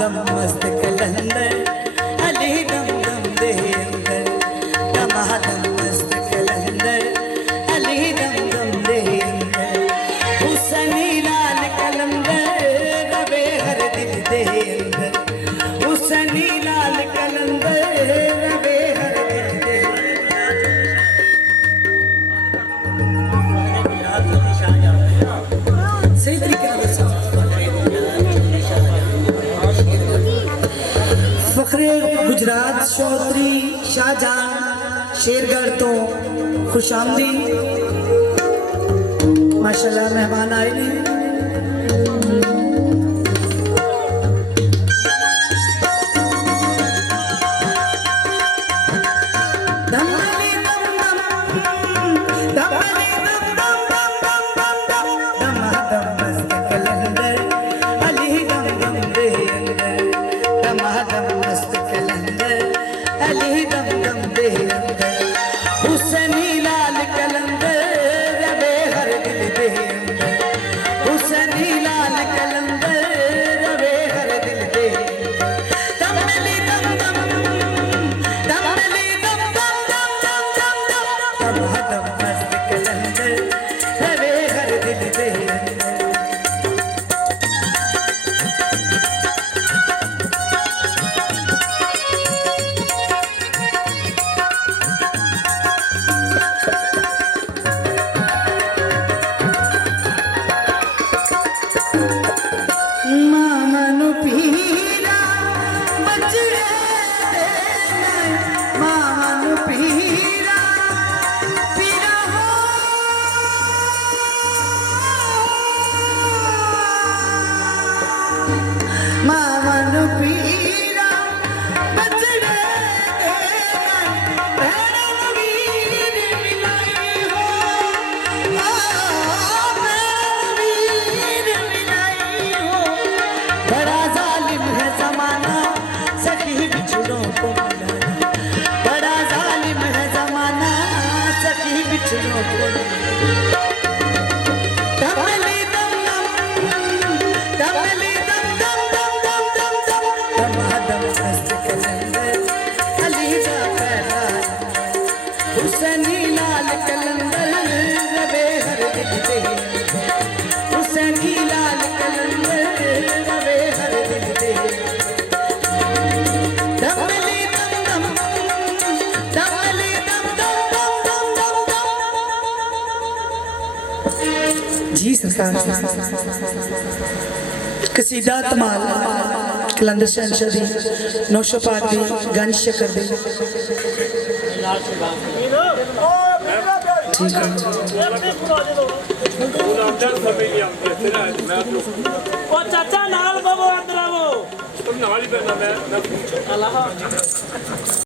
दम मस्त कलंदर अली दम दम दे अंदर दम मस्त कलंदर अली दम दम दे अंदर हुसैनी लाल कलंदर रवे हर दिल दे अंदर हुसैनी लाल कलंदर रवे हर दिल दे सही तरीके फखरे गुजरात चौधरी शाहजहां शेरगढ़ तो खुशामदी माशाल्लाह मेहमान आए ने हुसैनी लाल कलंदर रवे हर दिल दे हुसैनी लाल कलंदर रवे हर दिल दे दमली दम दम दमली दम दम दम दम दम दम दम मस्त कलंदर रवे हर दिल दे हुसैनी लाल कलंदर रवे हर दिल दे हुसैनी लाल कलंदर रवे हर दिल दे दमली दम दम दमली दम दम दम दम दम जी सरकार कसीदा तमाल कलंदर शहंशाह दी नौशपाक दी गंज शकर दी ठीक है चाचा नाल बाबू अंदर आओ तुम नाल ही करना मैं